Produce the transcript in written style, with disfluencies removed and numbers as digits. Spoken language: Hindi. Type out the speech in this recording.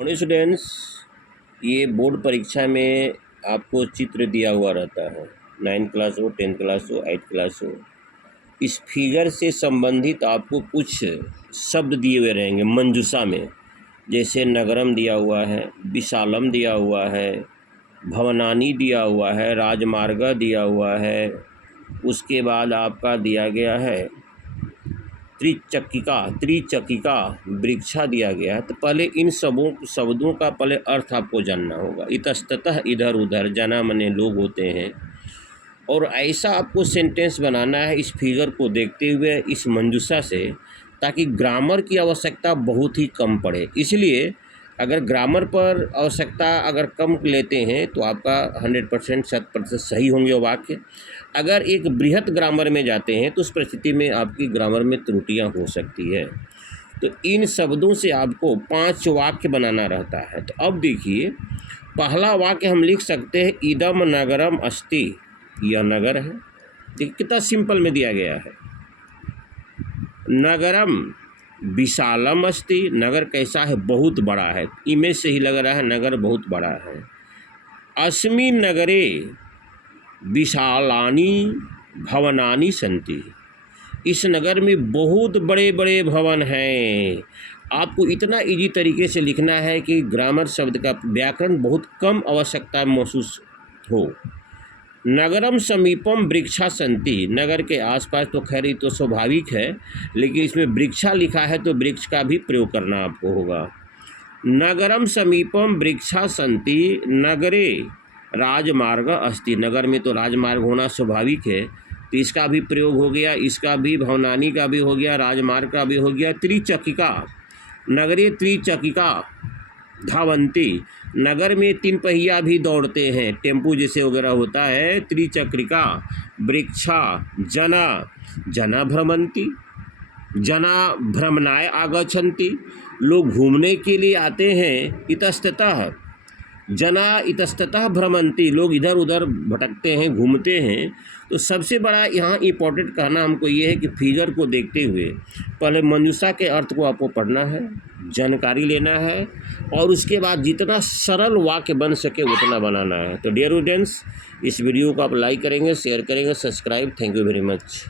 स्टूडेंट्स, ये बोर्ड परीक्षा में आपको चित्र दिया हुआ रहता है। 9th क्लास हो, 10th क्लास हो, 8th क्लास हो। इस फिगर से संबंधित आपको कुछ शब्द दिए हुए रहेंगे मंजूषा में, जैसे नगरम दिया हुआ है, विशालम दिया हुआ है, भवनानी दिया हुआ है, राजमार्ग दिया हुआ है। उसके बाद आपका दिया गया है त्रिचक्रिका वृक्षा दिया गया है। तो पहले इन शब्दों का पहले अर्थ आपको जानना होगा। इतस्ततः इधर उधर, जना मने लोग होते हैं। और ऐसा आपको सेंटेंस बनाना है इस फिगर को देखते हुए, इस मंजूषा से, ताकि ग्रामर की आवश्यकता बहुत ही कम पड़े। इसलिए अगर ग्रामर पर आवश्यकता अगर कम लेते हैं तो आपका 100% 100% सही होंगे वाक्य। अगर एक बृहत ग्रामर में जाते हैं तो उस परिस्थिति में आपकी ग्रामर में त्रुटियां हो सकती है। तो इन शब्दों से आपको 5 वाक्य बनाना रहता है। तो अब देखिए, पहला वाक्य हम लिख सकते हैं इदम नगरम अस्ति। यह नगर है। देखिए कितना सिंपल में दिया गया है। नगरम विशालम अस्ति, नगर कैसा है? बहुत बड़ा है। इमेज से ही लग रहा है नगर बहुत बड़ा है। अस्मिन् नगरे विशालानि भवनानि सन्ति, इस नगर में बहुत बड़े बड़े भवन हैं। आपको इतना इजी तरीके से लिखना है कि ग्रामर शब्द का व्याकरण बहुत कम आवश्यकता महसूस हो। नगरम समीपम वृक्षा सन्ति, नगर के आसपास तो खैर ये तो स्वाभाविक है, लेकिन इसमें वृक्षा लिखा है तो वृक्ष का भी प्रयोग करना आपको होगा। नगरम समीपम वृक्षा सन्ति नगरे राजमार्ग अस्ति, नगर में तो राजमार्ग होना स्वाभाविक है, तो इसका भी प्रयोग हो गया, इसका भी, भवनानी का भी हो गया, राजमार्ग का भी हो गया। त्रिचक्रिका, नगरे त्रिचक्रिका धावंती, नगर में 3 पहिया भी दौड़ते हैं, टेम्पू जैसे वगैरह होता है। त्रिचक्रिका वृक्षा जना भ्रमंती, जना भ्रमणाय आगच्छन्ति, लोग घूमने के लिए आते हैं। इतस्ततः जना इतस्ततः भ्रमंती, लोग इधर उधर भटकते हैं, घूमते हैं। तो सबसे बड़ा यहाँ इम्पोर्टेंट कहना हमको ये है कि फिगर को देखते हुए पहले मंजूषा के अर्थ को आपको पढ़ना है, जानकारी लेना है, और उसके बाद जितना सरल वाक्य बन सके उतना बनाना है। तो डियर स्टूडेंट्स, इस वीडियो को आप लाइक करेंगे, शेयर करेंगे, subscribe. Thank you very much.